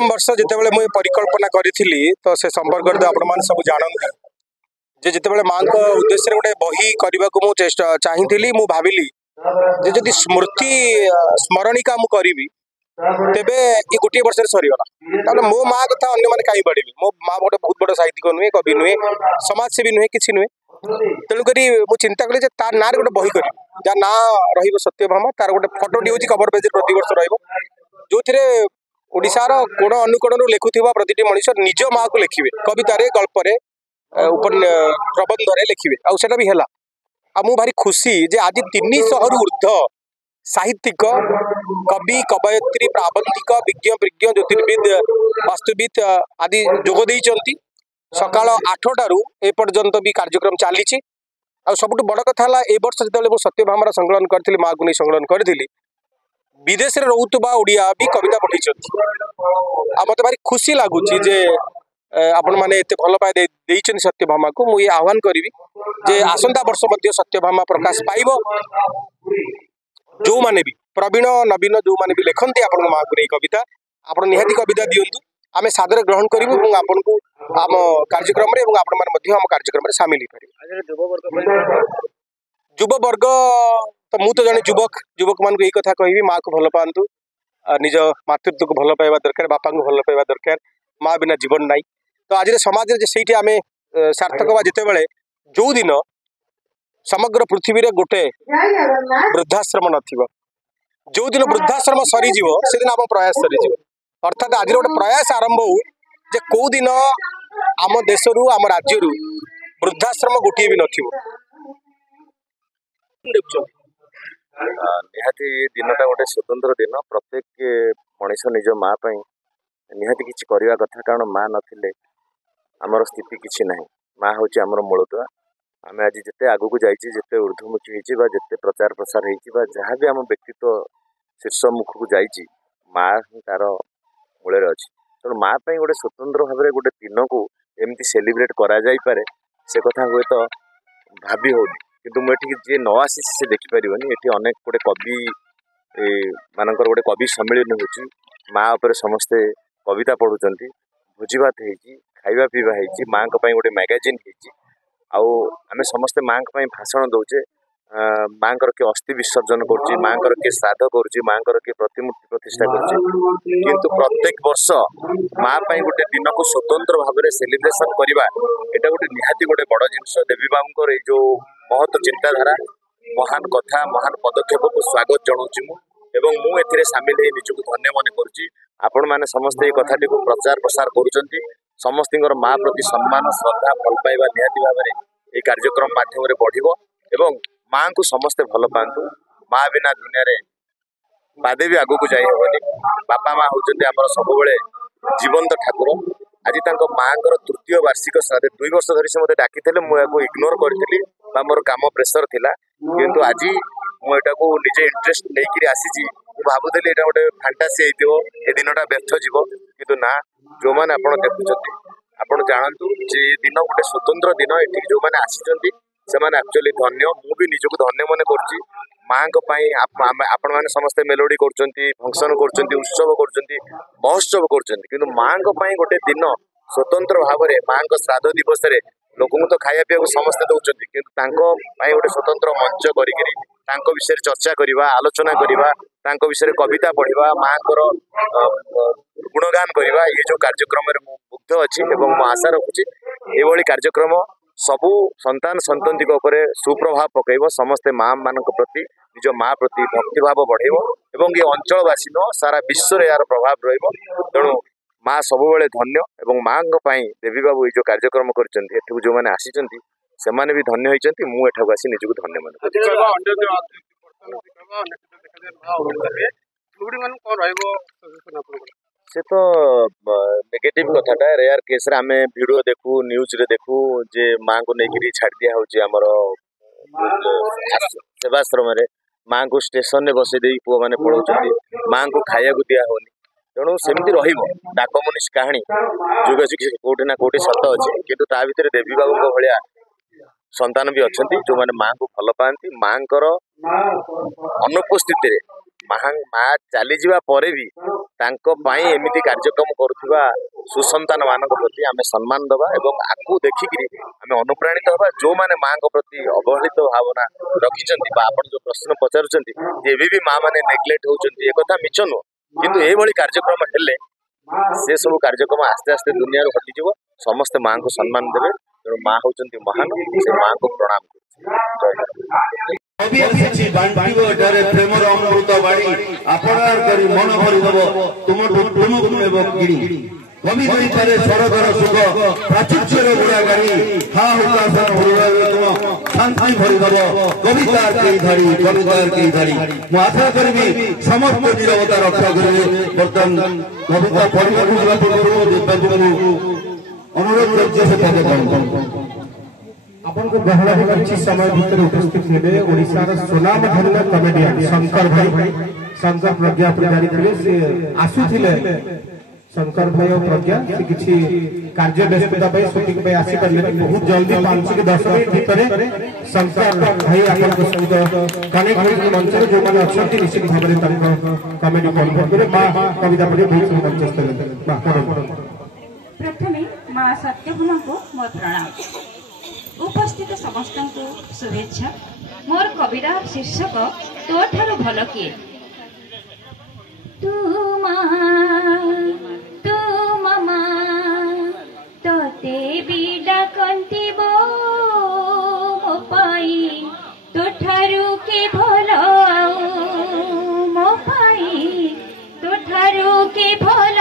प्रथम वर्ष जितेबाला मुझे परिकल्पना करी तो से संपर्क तो आपण मैंने सब जानती जे जितेबाला माँ को उद्देश्य गोटे बही करने को मुझे चाहिए मुझे भाविली जे जदि स्मृति स्मरणिका मु करी तेबे ये गोटे वर्ष सरीगला मो माँ कथा अन्य मैंने कहीं बढ़ी मो माँ गोटे बहुत बड़ साहित्यिक नुहे कवि नुहे समाजसेवी नुहे कि नुहे तेणुक मुझे चिंता कली तार ना गोटे बही करी जहाँ ना रत्यभामा तार गोटे फटोटी हूँ कवर पेज प्रति वर्ष जो ओडिशार कोण अनुकोण लिखुवा प्रति मनीष निज माँ को लिखे कवितार गल्परे प्रबंधरे लिखे आटा भी है मु भारी खुशी जे आज 300 रु ऊर्ध साहित्यिक कवि कवयित्री प्राबंधिक विज्ञ विज्ञ ज्योतिर्विद वास्तुविद आदि जोगदे सकाल 8टारू एपर्यंत भी कार्यक्रम चली सबुठ बड़ कथा ए वर्ष जो सत्यभामार संकलन करी माँ को नहीं संकलन करी विदेश में रोकवा ओडिया भी कविता पठे मत भारी खुशी लगुच जे आपण मैंने एत भल पाए सत्यभामा को मुझे आह्वान करी जे आसंता वर्ष मध्य सत्यभामा प्रकाश पाइब जो माने भी प्रवीण नवीन जो माने भी लिखती आपण माँ को नहीं कविता आप निहाती कविता दिंतु आम सादर ग्रहण करूँ आपन को आम कार्यक्रम आपण मैंने आम कार्यक्रम में सामिल युव वर्ग तो मु तो जड़े युवक मान यही कथा कहि माँ को भल पातु निज मातृत्व को भल पाइबा दरकार बापा को भल पाइबा दरकार माँ बिना जीवन नाई तो आज समाज से आम सार्थक जिते बड़े जो दिन समग्र पृथ्वी रे गोटे वृद्धाश्रम नथिबो जो दिन वृद्धाश्रम सरीज से दिन आम प्रयास सरीज अर्थात आज गोटे प्रयास आरंभ हो जे कौ दिन आम देश रु आम राज्य रु वृद्धाश्रम गोटे भी नथिबो निहाती दिनटा गोटे स्वतंत्र दिन प्रत्येक मनीष निज माँ निहाती किसी करवा कथा कारण माँ नथिले आमर स्थिति किसी ना माँ हूँ आमर मूलदुआ आम आज जिते आगू जाइए जिते ऊर्ध्वमुखी होती जिते प्रचार प्रसार हो जहाँ भी आम व्यक्तित्व शीर्ष मुख को जाइए माँ ही तार मूल अच्छी तेणु माँ गोटे स्वतंत्र भाव में गोटे दिन को एमती सेलिब्रेट करा जाए से कथा हुए तो भाभी होनी किंतु मुझे जी न आसी से देखिपर ये अनेक गोटे कवि मानकर गोटे कवि सम्मिलन हो माँ उपर समस्ते कविता पढ़ुंट भोजी भात खाଇବା पीवा माँ गोटे मैगजीन आम समस्ते माँ भाषण दौचे माँ किए अस्थि विसर्जन कर माँ किए श्राद्ध कर माँ किए प्रतिमूर्ति प्रतिष्ठा कर प्रत्येक वर्ष माँ गोटे दिन को स्वतंत्र भाव में सेलिब्रेशन करवा यहाँ गोटे निहाती गोटे बड़ जिनस देवी बाबूर जो महत्व चिंताधारा महान कथा महान पदक्षेप को स्वागत जनाऊँ एवं मुझे सामिल हो निजक धन्य मन कर समस्ते ये कथाटी को प्रचार प्रसार करुँच समस्त माँ प्रति सम्मान श्रद्धा भल पाइबा निहाती भाव में ये कार्यक्रम माध्यम बढ़िबो एवं माँ को समस्ते भल पातु माँ बिना दुनिया रे बादे भी आगू को जाई हेबनी बापा माँ होचंती हमर सब बेले जीवंत ठाकुर आज माँ तृतीय वार्षिक श्राद्ध 2 वर्ष धरी से मत डाकी मुझे इग्नोर करी मोर काम प्रेसर थिला किंतु आज मुझे निजे इंटरेस्ट लेकिन आसी भावुली यहाँ गोटे फैंटासी हो दिनटा व्यर्थ जीव किंतु ना जो मैंने आप देखुं आप जानतु जे दिन गोटे स्वतंत्र दिन ये जो मैंने आसी से एक्चुअली धन्य मु भी निजक धन्य मन कर माँ आपण मैंने समस्ते मेलोडी कर फंक्शन कर उत्सव कर महोत्सव कर माँ गोटे दिन स्वतंत्र भाव में माँ श्राद्ध दिवस लोक तो खाया पीवा समस्ते दौरान कि गोटे स्वतंत्र मंच कर विषय चर्चा करवा आलोचना करवा विषय कविता पढ़ा माँ गुणगान करवा ये जो कार्यक्रम मुग्ध अच्छी और आशा रखुची ये कार्यक्रम सबू संतान संतति सुप्रभाव पकड़ समस्ते माँ मान प्रति निज माँ प्रति भक्तिभाव बढ़ेब और ये अंचलवासी न सारा विश्व यार प्रभाव रेणु माँ सब धन्य और माँ देवी बाबू ये जो कार्यक्रम कर जो मैंने आसी से भी धन्य होती मुझे आसी निजक धन्य मन से तो नेगेटिव कथाटा रेयर केस रे आमे वीडियो देखू न्यूज रे देखू जे माँ को लेकिन छाड़ दिया होची हमर सेवाश्रम रे माँ को स्टेशन रे बसे दे पुआ माने पढ़ौछथि माँ को खाया को दिया होनी तेणु सेमती रहिबो डाकमुनिस कहानी जुग कोटी ना कोटी सत अछि किंतु ता भितर देवी बाबू भलिया संतान भी अच्छा जो मैंने माँ को भल पाती माँ अनुपस्थित ମା ଚାଲିଯିବା ପରେ ବି ତାଙ୍କ ପାଇଁ ଏମିତି କାର୍ଯ୍ୟକ୍ରମ କରୁଥିବା ସୁସନ୍ତାନ ମାନଙ୍କ ପ୍ରତି ଆମେ ସମ୍ମାନ ଦେବା ଏବଂ ଆକୁ ଦେଖିକିରି ଆମେ ଅନୁପ୍ରାଣିତ ହେବା। ଯୋଉମାନେ ମାଙ୍କ ପ୍ରତି ଅବହେଳିତ ଭାବନା ରଖିଛନ୍ତି ବା ଆପଣ ଯୋଉ ପ୍ରଶ୍ନ ପଚାରୁଛନ୍ତି ଯେ ଏବେ ବି ମା ମାନେ ନେଗ୍ଲେକ୍ଟ ହଉଛନ୍ତି, ଏକଥା ମିଛ ନୁହଁ। କିନ୍ତୁ ଏଇଭଳି କାର୍ଯ୍ୟକ୍ରମ ହେଲେ ସେ ସବୁ କାର୍ଯ୍ୟକ୍ରମ ଆସ୍ତେ ଆସ୍ତେ ଦୁନିଆରୁ ହଟିଯିବ। ସମସ୍ତେ ମାଙ୍କୁ ସମ୍ମାନ ଦେବେ। ତେଣୁ ମା ହଉଛନ୍ତି ମହାନ, ସେ ମାଙ୍କୁ ପ୍ରଣାମ କରୁଛି। ପ୍ରେମର ଅମୃତ ବାଣୀ ଆପଣାର କରି ମନ ଭରିଦେବ ତୁମଠୁ ତୁମକୁ ନେବ କିଣି। କବି କହିପାରେ ସରକାର ସୁଖ ପ୍ରାଚୁର୍ଯ୍ୟର ବୁଢା ଗାଡ଼ି ହା ହୁତାସନ ହୃଦୟରେ ତୁମ ଶାନ୍ତି ଭରିଦେବ କବିତାର କେହି ଧାଡ଼ି କବିତାର କେହି ଧାଡ଼ି। ମୁଁ ଆଶା କରିବି ସମସ୍ତ ନିରବତା ରକ୍ଷା କରିବେ। ବର୍ତ୍ତମାନ କବିତା ପଢ଼ିବାକୁ ଯିବା ପୂର୍ବରୁ ଦିବ୍ୟାଙ୍କୁ ଅନୁରୋଧ କରୁଛି ସେ ପଦେ आपनको गहना किसी समय भीतर उपस्थित हेबे ओडिशार सुनाम धन्य कमेडियन शंकर भाई शंकर प्रज्ञा प्रदारी थे से आसुथिले शंकर भाई और प्रज्ञा से किसी कार्य व्यस्तता पे शूटिंग पे आसी परले बहुत जल्दी 5 से 10 मिनट भीतर शंकर भाई आपन को सहित कनेक्ट मंच जो माने अछंती निश्चित भाबरे तंक कमेडी कॉन्फरेंस करे बा कविता पढ़े बहुत मंच स्थले बा प्रथमे मां सत्यभामा को मोर प्रणाम। उपस्थित समस्त को शुभेच्छा। मोर कविता शीर्षक तो ठारू भल किए। तू मामा तोते भी डाकंती बो मो पाई तो ठारू के भल मो पाई तो ठारू के भल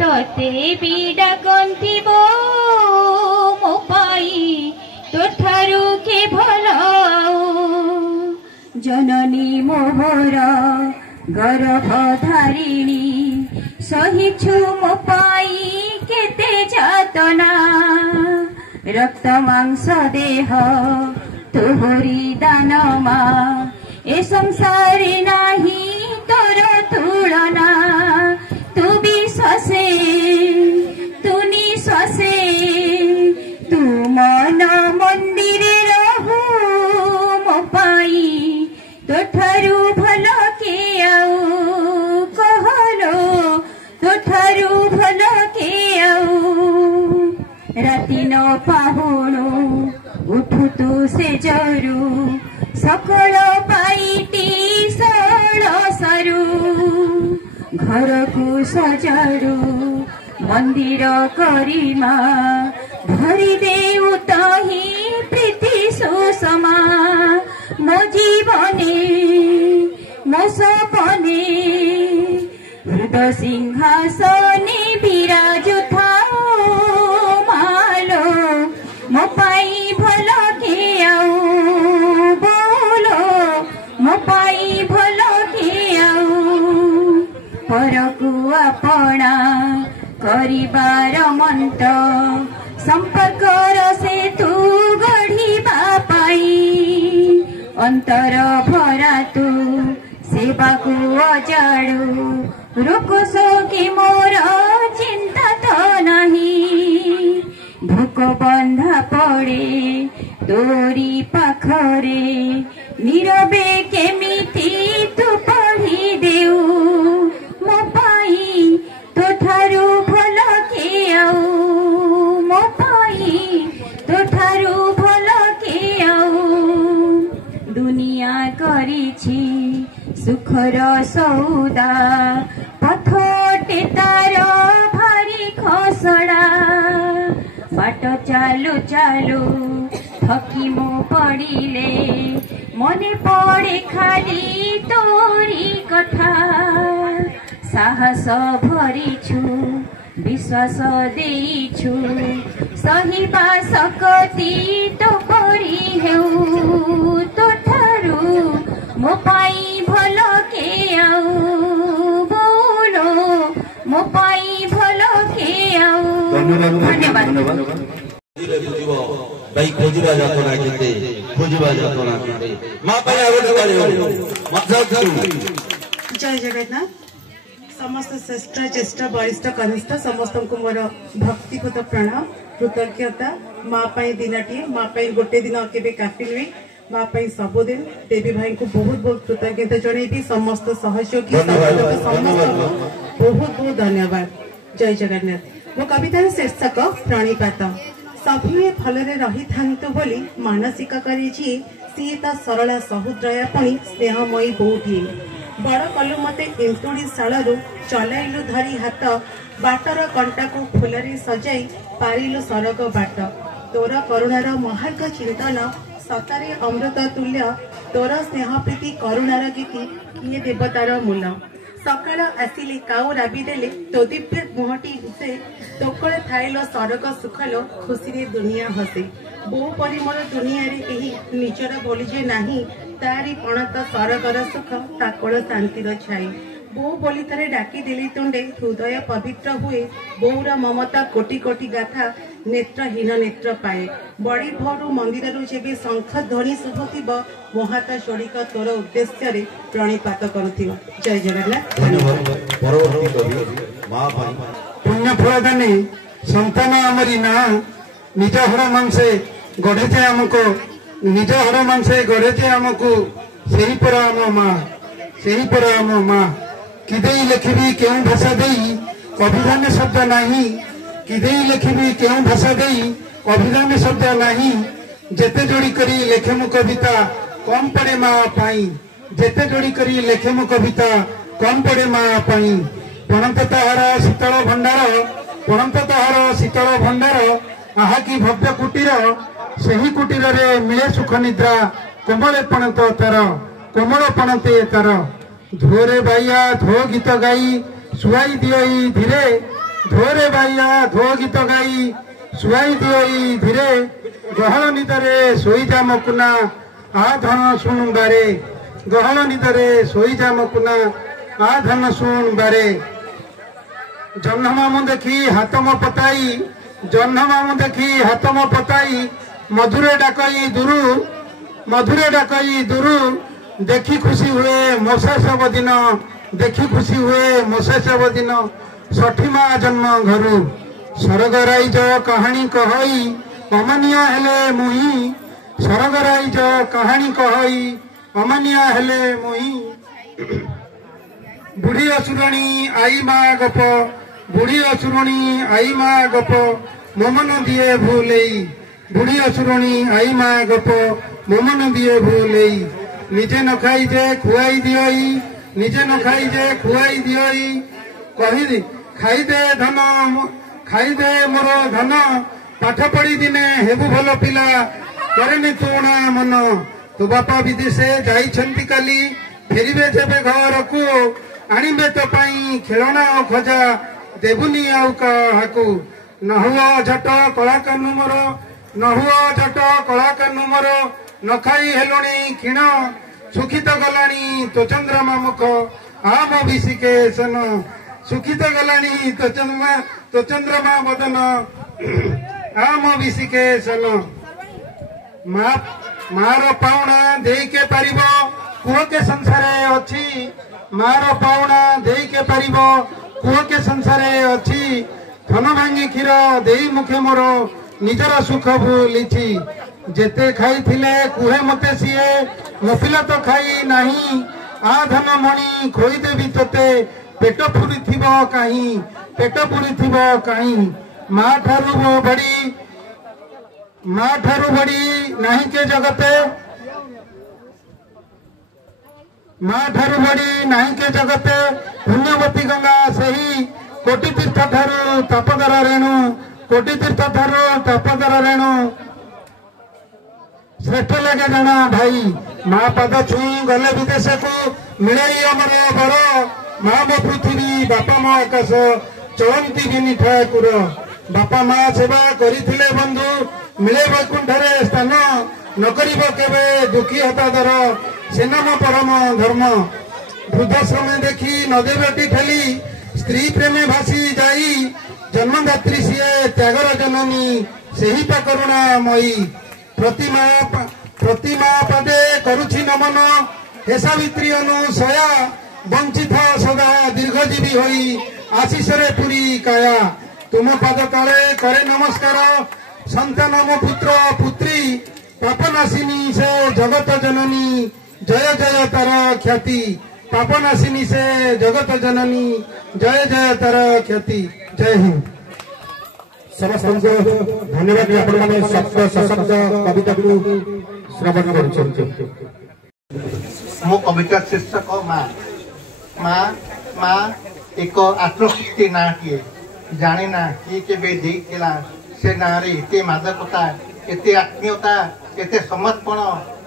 तोते भी डाकंतीब मो पाई तो ठारू के भल जननी मोहर गर्भधारिणी सहिछु मो पाई केते जातना रक्त मांस देह तोहरी दानमा ए संसारे नाही तोर तुलना तू भी श्वासे तुनी श्वासे तू मन मंदिर रहू मो पाई तो ठारू भल के आऊ कहलो तो ठारू भल के आऊ राति न पाहुणु उठु तू से जरू सकल पाईटी सळ सरू घर को सजाड़ू मंदिर करिमा भरी देऊ ताही प्रीति सुषमा मो जीवने मो सपने हृदय सिंहासने विराजु थाओ मालो मो पाई भल के आऊ बोलो मो पाई भल के आऊ परकु अपना करिबार मंत संपर्कर से तू गढ़िबा पाई अंतर भरा तू सेवा को अजाड़ू रोकस कि मोर चिंता तो नहीं भोक बंधा पड़े तोरी पाखरे नीरवे केमिति तू पढ़ी देऊ मो पाई तो ठारू भल के आऊ मो पाई तो ठारू भल के आऊ दुनिया करिछि सुखर सौदा पथटे तार भारी खसड़ा बाट चालू चालू थकी मो पड़िले मने पड़े खाली तोरी कथा साहस भरिछु विश्वास देइछु सहिबा सकती तो परी हेउ तो ठारू मो पाई भल के आऊ बोलो मो पाई भल के आऊ धन्यवाद। भाई खोजिबा जातना केते खोजिबा जातना केते मां पाई आगो गाड़ी मतलब जय जगन्नाथ समस्त श्रेष्ठ ज्येष्ठ वरिष्ठ कनिष्ठ समस्त को मोर भक्तिगत प्रणाम। कृतज्ञता माँ पाई दिनटी माँ पाई गोटे दिन केबे काफी नुहे माँ पाई सबुदिन देवी भाई को बहुत बहुत कृतज्ञता जनइबी समस्त सहयोगी समस्त बहुत बहुत धन्यवाद। जय जगन्नाथ। मो कवितार शीर्षक प्रणिपात। सभी भलरे रही थांतु बोली मानसिक करिछि सी ता सरला सहुद्रया पुणी स्नेहमयी बोउठी बड़ कलु मते इंतुड़ी सालू चलाइलु धरी हाथ बाटर कंटा को फुलरे सजाई पारिलु सरग बाट तोर करुणार महार्घ चिंतन सतारे अमृत तुल्य तोर स्नेह प्रीति करुणार गीति किए देवतार मूल सकाळ आसिले काऊ राबी देले तो दिव्य मुहटी घुसे तोकळे थाइलो सरग सुखलो खुशी रे दुनिया हसे बो परी मोर दुनिया रे केही निजर बोली जे नाही तारी पणत सरगर सुख ताकळ शांतिर छाई बो बोली थरे डाकी देली तुंडे हृदय पवित्र हुए बोर ममता कोटि कोटि गाथा नेत्रहीन नेत्र पाए बड़ी भोरु मंदिर जेबे शंख ध्वनि शुभुथिब महात चोड़िक तोर उद्देश्य रे प्रणिपात करुथिब। जय जगन्नाथ। परवर्ती कवि माँ पाई पुण्य फलदानी संतान आमरी ना निज हर मनसे गढ़े आमको निज हर मनसे गढ़े आमको सही पर आम माँ सही पर आम माँ किदेई लिखिबी केउं भाषा देई अभिधान शब्द नाही किदेई लिखिबी केउं भाषा देई अभिधान शब्द नाही जेते जोड़ी करी लेखे मु कविता कम पड़े माँ पाई जेते जोड़ी करी लेखे मु कविता कम पड़े माँ पाई पणत ताहार शीतल भंडार पणत ताहार शीतल भंडार आहा की भव्य कुटीर सही कुटीर रे मिले सुख निद्रा कोमले पणत तार कोमल पणते तार धोरे बाइया धो गीत गाई सुहाई दियई धीरे धोरे बाइया धो गीत गाई सुहाई दियई धीरे गहल निदरे सोई जा मकुना आ धन सुन बारे गहल निदरे सोई जा मकुना आ धन सुन बारे जह्न मामु देखी हाथम पताई जह्न मामु देखी हाथम पताई मधुरे डाकई दुरु देखी खुशी हुए मोसे सब दिन देखी खुशी हुए मोसे सब दिन षठी माँ जन्म घरु सरग राइज कहानी कहई अमानिया हेले मुही सरग राइज कहानी कहई अमानिया हेले मुही बुढ़ी असुरणी आई माँ गप बुढ़ी असुरणी आई माँ गप मोमन दिए भूलेई बुढ़ी असुरणी आई माँ गप मोमन दिए भूलेई निजे न खाई जे खुआई दियई निजे न खाई जे खुआई दियई कही खाई दे मोर धन पाठ पढ़ी दिने हेबु भल पिला करेनि तुणा मन तो बापा विदेशे जाइछंती काली फेरिबे जेबे घर को आनिबे तो पाई खेलना खोजा देबुनी आउ काहाकू न हुआ झट कला कानू मोर न हुआ झट कला कानू मोर न खाई हेलुणी क्षीण सुखित गलानी तो चंद्रमा मुख आम विशिके सन सुखित गलानी तो चंद्रमा बदन आम विशिके सन मार पाउना देई के पारिब कुह के संसारे अछि मार पाउना देई के पारिब कुह के संसारे अछि धन भांगी क्षीर देई मुखे मोर निजर सुख भूलिछि जेते खाई थिले कुहे मते सीए मोफिला तो खाई नहीं आ धन मणि खोई देवी तोते पेट पुरी थिबो काहीं पेट पुरी थिबो काहीं माँ ठारू बड़ी नहीं के जगते माँ ठारू बड़ी नहीं के जगते पुण्यवती गंगा सही कोटि तीर्थ ठारू तपदरा रेणु कोटि तीर्थ ठारू तपदरा रेणु श्रेष्ठ लगे जाना भाई माँ पद छुई गले विदेश को मिले अमर बर माँ मो पृथ्वी बापा माँ आकाश चलती बिनी ठाकुर बापा माँ सेवा करिथिले बंधु मिले वैकुंठरे स्थान न करिब केबे दुखी हतादर से नाम परम धर्म वृद्धाश्रम देखी नदेवटी ठेली स्त्री प्रेमे भासी जाई जन्मदात्री सीए त्यागर जननी सेही पा करुणामयी प्रतिमा पदे करुछि नमन हे सावित्री अनुसया वंचित सदा दीर्घजीवी होई आशीषरे पुरी काया तुम पद तले करे नमस्कार संतानम पुत्र पुत्री पापनाशिनी से जगत जननी जय जय तर ख्याति पापनाशिनी से जगत जननी जय जय तर ख्याति। जय हिंद। समस्त धन्यवाद आपने शब्द सशब्द कविता को श्रवण कर मो कविता शीर्षक माँ माँ माँ एक आत्मशक्ति नाटीए जाने ना किए केबे देइथिला से नारे एते मादकता एते आत्मीयता एते समर्पण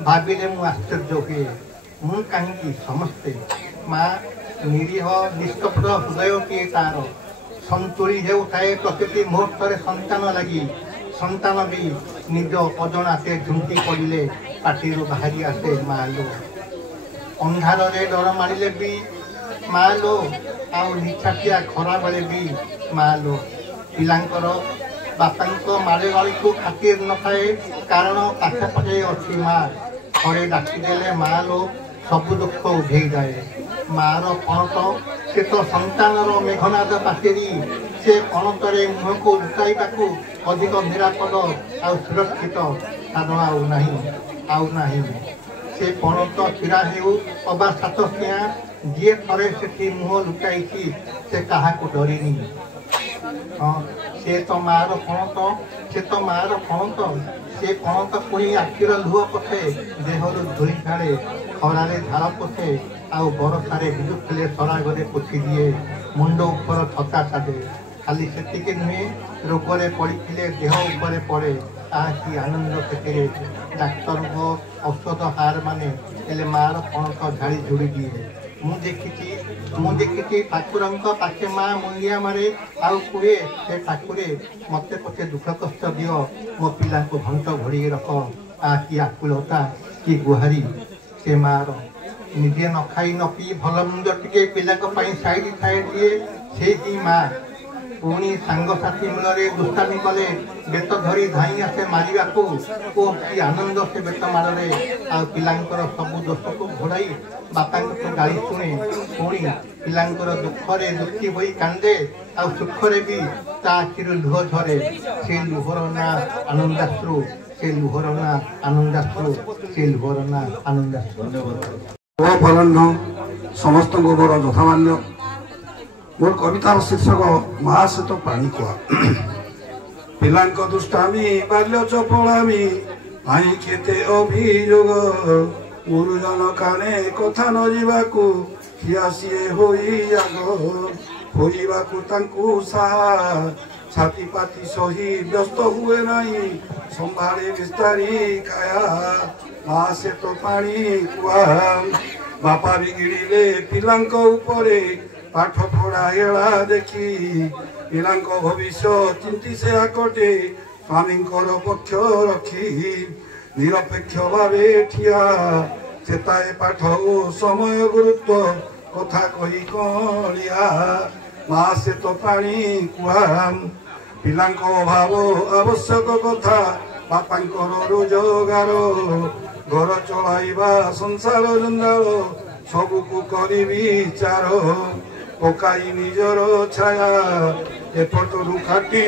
भाविले मु आश्चर्य हुए मु कहीं समस्ते माँ निरीह निष्कपट हृदयटीए तार संतुरी हेउଥାଏ प्रति मुहूर्त संतान लगी संतान भी निज अजणाते झुंकी पड़े पार्टी बाहरी आसे माँ लो अंधार डर मारे भी माँ लो आउ निछाटिया खरा बेले भी माँ लो पिलांकर बापा मारे गाड़ी को खातिर न थाए कारण पाखे पाखे अच्छी माँ थरे डाकिदेले माँ लो सब दुख उभे जाए मार पणत से तो संतानर मेघनाद पाचेरी से पणतरे मुह को लुचाइबा अधिक निरापद आ सुरक्षित स्थान आउ नाही से पणत छीड़ा हेउ अबा सातसिया जी थरे से मुह लुचाई से क्या डरिनी हाँ से तो मार पणत से तो मार पणत से पणत पुणी आखिर लुह पथे देहर धूली छाड़े खरारे झाड़ पथे आउ बरसारे विजुले सरागरे पोछि दिए मुंड उपर छता छाड़े खाली से नुहे रोगरे पड़े देह उपरे पड़े ताकि आनंद से डाक्तर औषध हार माने मार पणत झाड़ी झुड़ी दिए मु देखी ठाकुर पाखे माँ मुंडिया मारे आउ कहे से ठाकुरे मत पचे दुख कष्ट दियो मो पिला को घंट घोड़ी रख कि आकुलता कि गुहारी से मार निजे न खाई न पी भल मुंड टे पिला साइड थाए दिए से ही माँ पुणी सांगसाथी मूल दुष्टामी कले बेत धरी धाई आसे मारिबा को कि आनंद से बेत मारे आ पिलांकर सबु दोष को घोड़ाई बापा को गाड़ी शुणे पुणी पिलांकर दुखरे दुखी होई कांदे आ सुखरे भी ता आखिर लुह झरे से लुहर ना आनंदाश्रु से लुहर ना आनंदाश्रु से लुहर ना आनंदाश्रु फलन समस्त गोबर यथामान्य मोर कवितार शीर्षक माँ से तो पानी कुआ पिला दुष्टामी बाल्य चपलामी आई केते अभियोग गुरुजन काने कथा न जीवाकू किया सीए होई आग होइबाकू तांकू साहा छाती पाती सही व्यस्त हुए नहीं संभाले विस्तारी काया माँ से तो पानी कुआ बापा बिगिड़िले पिलांक उपरे पाठ पढ़ा एला देखी पिलांक भविष्य चिंती से आकटे स्वामी पक्ष रखी निरपेक्ष भावे ठिया चेताए पाठ ओ समय गुरुत्व कथा कही कलिया माँ से तो पानी कुआ पिलांक अभाव आवश्यक कथा बापांकर रोजगार घर चलाइबा संसार जंजाल सबको करी विचार पकाई निजर छाया एपटरू खाटी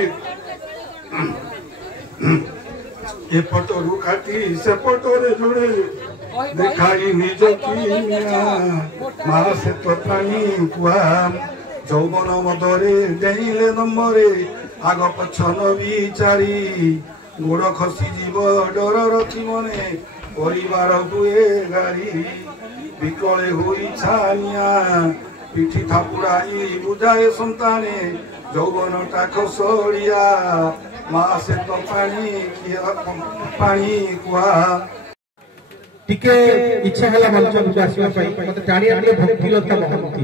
एपटरू खाटी सेपटरे जोड़े देखाई निज किनिया माँ से तो पानी कुआ যৌবন মদরে দেইলে নম্বরে আগ পছ নবিচারি গোড় খসি জীব ডর রখি মনে পরিবার হুয়ে গাড়ি বিকলে হই ছানিয়া পিঠি থাপুড়াই বুঝায় সন্তানে যৌবনটা খসড়িয়া মা সে তো পানি কুয়া টিকে ইচ্ছা হলা মঞ্চକୁ ଆସିବା ପାଇଁ ମତେ ଜାଣି ଆଣିଲେ ଭକ୍ତିଲତା ମହାନ୍ତି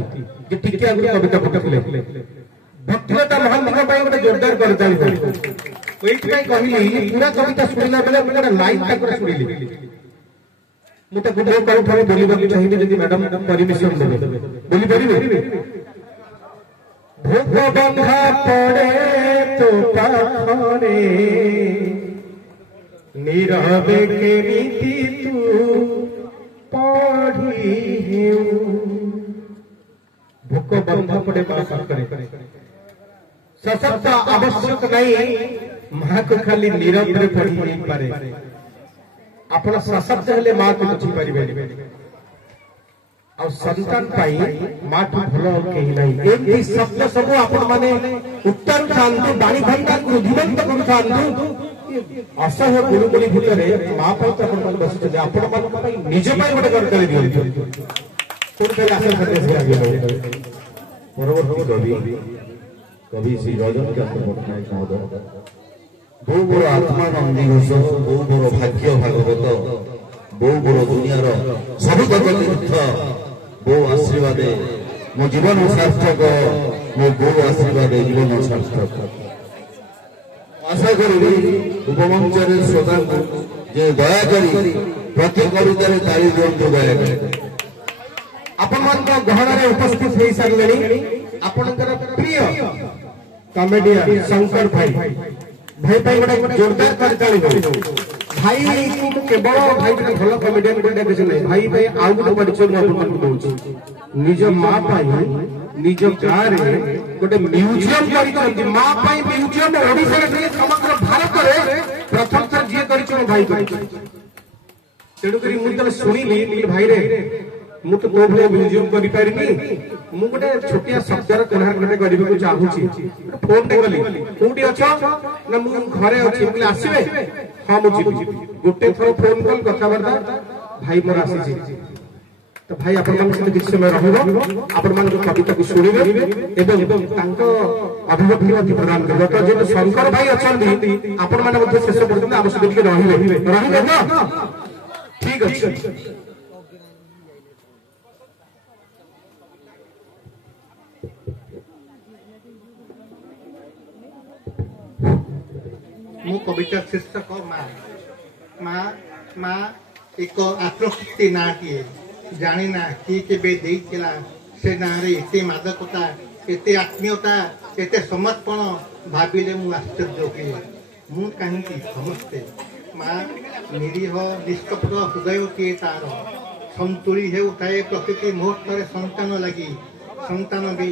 ଯେ ଟିକେ ଆଗରୁ କବିତା ପଠେଇଥିଲେ ଭକ୍ତିଲତା ମହାନ୍ତିଙ୍କ ପାଇଁ ଗୋଟେ ଜୋରଦାର କରିତାଳି ଏଇଥିପାଇଁ କହିଲି ପୁରା କବିତା ଶୁଣିଲା ବେଳେ ମୁଁ ଗୋଟେ ଲାଇନ୍ ତାକୁ ଶୁଣିଲି ମୁଁ ତାକୁ ଗୋଟେ କୋଉଠାରେ ବୋଲିବାକୁ ଚାହିଁବି ଯଦି ମ୍ୟାଡାମ ପରମିଶନ ଦେବେ ବୋଲି ପାରିବେ ଭୋଗ ବନ୍ଧା ପଡେ ତୋ ପାଖରେ नीरवे केमिति तू पढ़ी हेउ भोक बंधा पड़े मां पाखरे सशक्त आवश्यक नहीं माँ को खाली नीरव रे पढ़ी नहीं पारे आपण सशक्त हेले माँ को बुझी पारिबे और संतान पाई माँ ठू भल कहीं नहीं एक शब्द सब आपण माने उत्तर खांतु बाणी भंडार रुधिमंत कर खांतु असह्य गुरुमुनि भितर माँ पाई तो आपण बस आपण मान निज पाई गोटे कर कर दियो कोन करे आशा करते से आगे परवर्ती कवि श्री रजनीकांत पट्टनायक महोदय बहु बड़ आत्मानंदी घोष बहु बड़ भाग्य भागवत बहु बड़ दुनियार सबुतक तीर्थ बहु आशीर्वाद मो जीवन सार्थक मो बहु आशीर्वाद जीवन सार्थक आशा करी उपमंचर श्रोता जे दयाकरी प्रति कवितार ताली दिंतु दयाकरी आपण मान गहन उपस्थित हो सारे आपणकर प्रिय कॉमेडियन शंकर भाई भाई भाई गोटे जोरदार कर चलो भाई को केवल भाई गोटे भल कॉमेडियन गोटे किसी नहीं भाई भाई आउ गोटे परिचय मुझे निज माँ पाई निज गाँव में गोटे म्यूजियम कर माँ पाई म्यूजियम ओडिशा समग्र भारत में प्रथम थर जी कर भाई तेणुक मुझे शुणिली भाई रे मु तो तो भले म्यूजियम करि पारिनी मु गोटे छोटिया शब्दर कन्हार गोटे करबे को चाहूची फोन दे गली कोठी अछो ना मु घरे अछि बोले आसीबे हां मु जीबी गोटे थरो फोन कॉल कथा बर्ता भाई मोर आसी छी तो भाई अपन मन से किछ समय रहबो अपन मन को कविता को सुनिबे एवं तांको अभिव्यक्ति प्रदान करबो तो जे शंकर भाई अछंदी अपन माने मध्ये शेष पर्यंत आवश्यक के रहिबे ना ठीक अछि मो कविता शीर्षक माँ माँ माँ एक आत्मशक्ति नाटी जानी ना कि केबे देइथिला से नारे एते मादकता एते आत्मीयता एते समर्पण भाविले मु आश्चर्य हुए मु कहीं समस्ते माँ निरीह निष्कपट हृदय किए तार संतुली हेउଥାଏ प्रकृति मुहूर्तरे संतान लगी संतान भी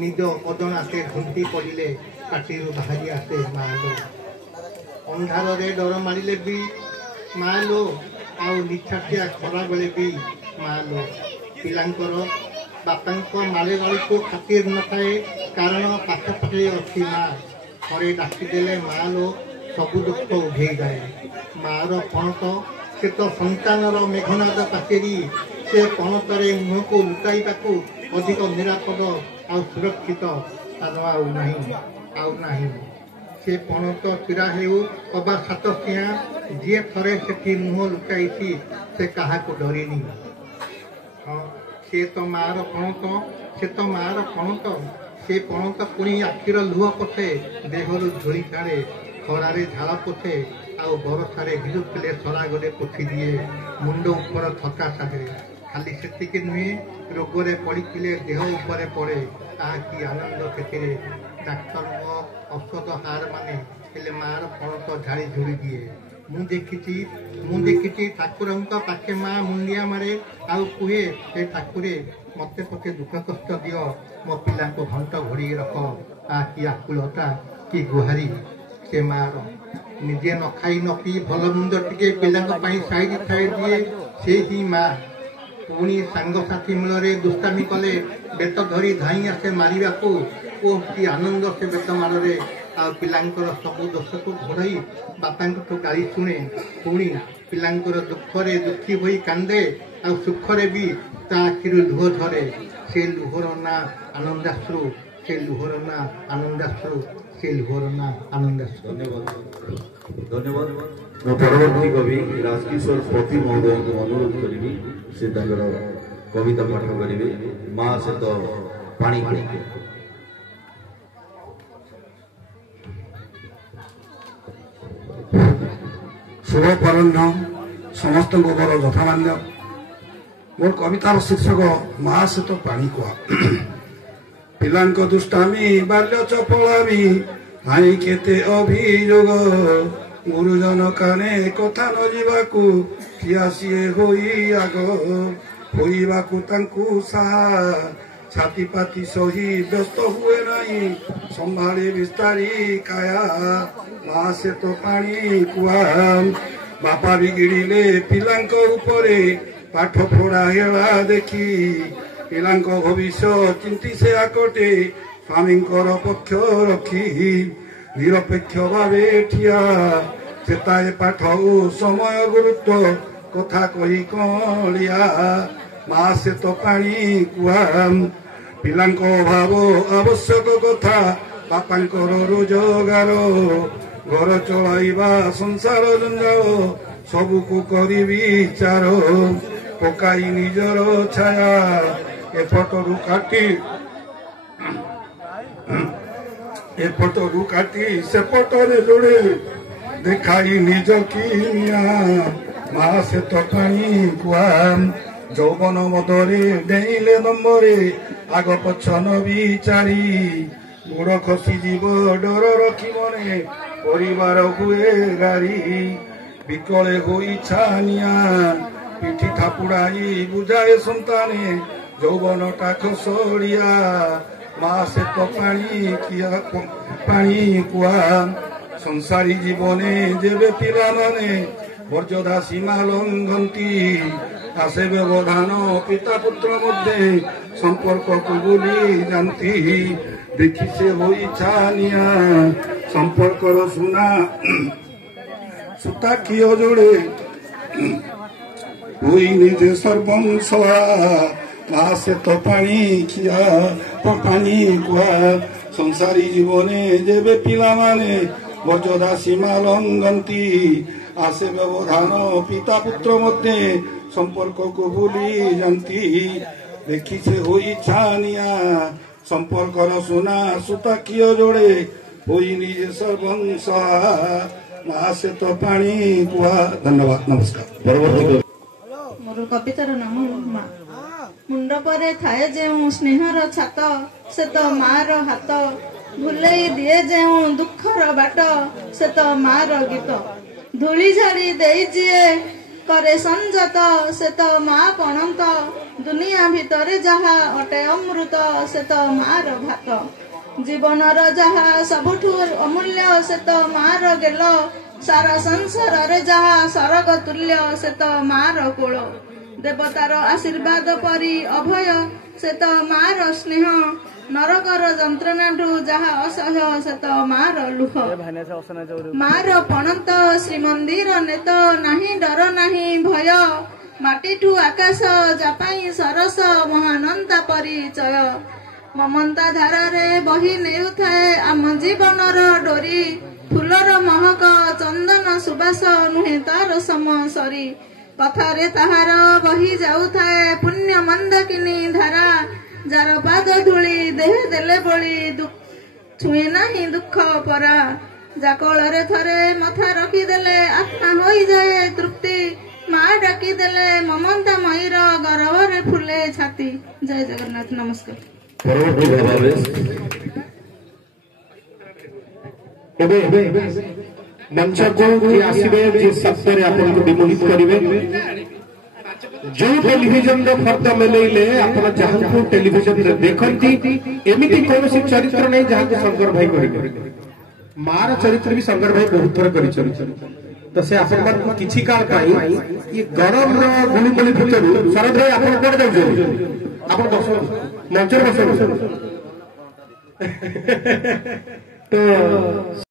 निज ओदना से ढुंटी पड़िले पाटिरू बाहरी आसे माँ लो अंधारे डर मारे भी माँ लो आउ निछाटिया खरा बेले भी माँ लो पिलांकर बापा माले गाड़ी को खातिर न थाए कारण पाखापाखि अच्छी माँ थरे डाकिदेले माँ लो सबु दुख उभे जाए मार पणत से तो संतानर मेघनाद पाचेरी से पणतरे मुह को लुटाई अधिक निरापद आ सुरक्षित आउ नहीं से पणत चिरा हेउ अबा सातसिया जी थरे से मुह लुकाई से क्या डरिनी हाँ से तो मार पणत से पणत पुणी आखिर लुह पथे देहरु झोली काढ़े खरारे झाड़ पोछे आउ बरसारे भिजुले सरा गले पोछि दिए मुंड उपर थका साधे खाली से नुहे रोगरे पड़े देह उपरे पड़े कि आनंद से डाक्तर औषध हार माने मार फल झाड़ी झुड़ी दिए मु देखी ठाकुर पाखे माँ मुंडिया मारे आउ कहे हे ठाकुरे मत पके दुख कष्ट दियो मो पिला को घंट घोड़ी रख कि आकुलता कि गुहारी से मार निजे न खाई न पी भल मुंड टे पिला साइड खाई दिए से ही माँ पुणी सांगसाथी मेल दुष्टामी कले बेत धरी धाई आसे मारिबा को कि आनंद से बेत मारे आ पिलांकर सबु दोष को घोड़ई बापा गाड़ी शुणे पुणी पिलांकर दुखरे दुखी होई कांदे आ सुखरे भी ता आखिर लुह झरे से लुहर ना आनंदाश्रु से लुहर ना आनंदाश्रु से लुहर ना आनंदाश्रु। धन्यवाद। मैं परवर्ती कवि राजकिशोर पति महोदय को अनुरोध करी से कविता पाठ करेंगे माँ से तो पानी के शुभ अपराह्न समस्त मोर यथामान्य मोर कवितार शीर्षक माँ से तो पानी कुआ पिलांक दुष्टामी बाल्य चपलामी हाई केते अभियोग गुरुजन काने कथा न जीवाकू किया सीए होई आग होइबाकू तांकू साहा ଛାତି ପାତି ସହି ବ୍ୟସ୍ତ ହୁଏ ନାହିଁ ସମ୍ଭାଳି ବିସ୍ତାରୀ କାୟା ମା ସେ ତ ପାଣି କୁଆ ବାପା ବିଗିଡ଼ିଲେ ପିଲାଙ୍କ ଉପରେ ପାଠ ପଢା ହେଳା ଦେଖି ପିଲାଙ୍କ ଭବିଷ୍ୟ ଚିନ୍ତି ସେ ଆକଟେ ସ୍ୱାମୀଙ୍କର ପକ୍ଷ ରଖି ନିରପେକ୍ଷ ଭାବେ ଠିଆ ଚେତାଏ ପାଠ ଓ ସମୟ ଗୁରୁତ୍ୱ କଥା କହି କଳିଆ ମା ସେ ତ ପାଣି କୁଆ ପିଲାଙ୍କ ଅଭାବ ଆବଶ୍ୟକ କଥା ବାପାଙ୍କର ରୋଜଗାର ଘର ଚଳାଇବା ସଂସାର ଜଞ୍ଜାଳ ସବୁକୁ କରିବି ଚାର ପକାଇ ନିଜର ଛାୟା ଏପଟରୁ କାଟି ସେପଟରେ ଯୋଡ଼େ ଦେଖାଇ ନିଜ କିନିଆ ମା ସେ ତ ପାଣି କୁଆ ଯୌବନ ମଦରେ ଡେଇଁଲେ ଦମ୍ବରେ ଆଗ ପଛ ନ ବିଚାରି ଗୋଡ଼ ଖସିଯିବ ଡର ରଖିବନେ ପରିବାର ହୁଏ ଗାରି ବିକଳେ ହୋଇ ଛାନିଆ ପିଠି ଥାପୁଡ଼ାଇ ବୁଝାଏ ସନ୍ତାନେ ଯୌବନଟା ଖସଡ଼ିଆ ମା ସେ ତ ପାଣି କୁଆ ସଂସାରୀ ଜୀବନେ ଯେବେ ପିଲାମାନେ ମର୍ଯ୍ୟାଦା ସୀମା ଲଙ୍ଘନ୍ତି ଆସେ ବ୍ୟବଧାନ ପିତା ପୁତ୍ର ମଧ୍ୟରେ ସମ୍ପର୍କକୁ ଭୁଲି ଯାନ୍ତି ଦେଖି ସେ ହୋଇ ଛାନିଆ ସମ୍ପର୍କର ସୁନା ସୂତା କିଏ ଯୋଡ଼େ ହୋଇ ନିଜେ ସର୍ବଂସହା ମା ସେ ତ ପାଣି କୁଆ ସଂସାରୀ ଜୀବନେ ଯେବେ ପିଲାମାନେ ମର୍ଯ୍ୟାଦା ସୀମା ଲଙ୍ଘନ୍ତି ଆସେ ବ୍ୟବଧାନ ପିତା ପୁତ୍ର ମଧ୍ୟରେ ସମ୍ପର୍କକୁ ଭୁଲି ଯାନ୍ତି ଦେଖି ସେ ହୋଇ ଛାନିଆ ସମ୍ପର୍କର ସୁନା ସୂତା କିଏ ଯୋଡ଼େ ହୋଇ ନିଜେ ସର୍ବଂସହା ମା ସେ ତ ପାଣି କୁଆ ଧନ୍ୟବାଦ ନମସ୍କାର ମୋର କବିତାର ନାମ ମା ମୁଣ୍ଡ ପରେ ଥାଏ ଯେଉଁ ସ୍ନେହର ଛାତ ସେ ତ ମାର ହାତ ଭୁଲେଇ ଦିଏ ଯେଉଁ ଦୁଃଖର ବାଟ ସେ ତ ମାର ଗୀତ ଧୂଳି ଝାଡ଼ି ଦେଇ ଯିଏ करे संजत से तो माँ पणंत दुनिया भितर जहा अटे अमृत से तो मार भात जीवन जहा सबुठु अमूल्य से तो मार गेल सारा संसार रे जहा सरग तुल्य से तो मार कोल देवतार आशीर्वाद परी अभय से तो मार स्नेह नरकर जंत्रणाठू जहा असह्य से तो मार लुह मार पणंत श्रीमंदिर नेत नाही डर नाही भय माटीठू आकाश जापाई सरस महानंदा परिचय ममता धारारे बही नेउथाए आम जीवनर डोरी फुलर महक चंदन सुबास नुहे तार समसरी कथारे ताहार बही जाउथाए पुण्य मंदाकिनी धारा जार पाद धूली देह देले बड़ी छुए नाही दुख परा जाकଳରେ ଥରେ मथा रखिदेले आत्मा होई जाए तृप्ति मा डाकिदेले ममता मयूर गौरवरे फुले छाती जय जगन्नाथ नमस्कार मंच को आसवे शब्द विमोहित करेंगे जो टेलीविजन फर्द मिलैले आप जहाँ टेलीविजन देखती एमती कौन चरित्र नहीं जहाँ शंकर भाई करेंगे मार चरित्र भी शंकर भाई बहुत थर कर तो से आपको किसी काल ये गरम गुलुमुली भितर शरद भाई आप बस मंच बस तो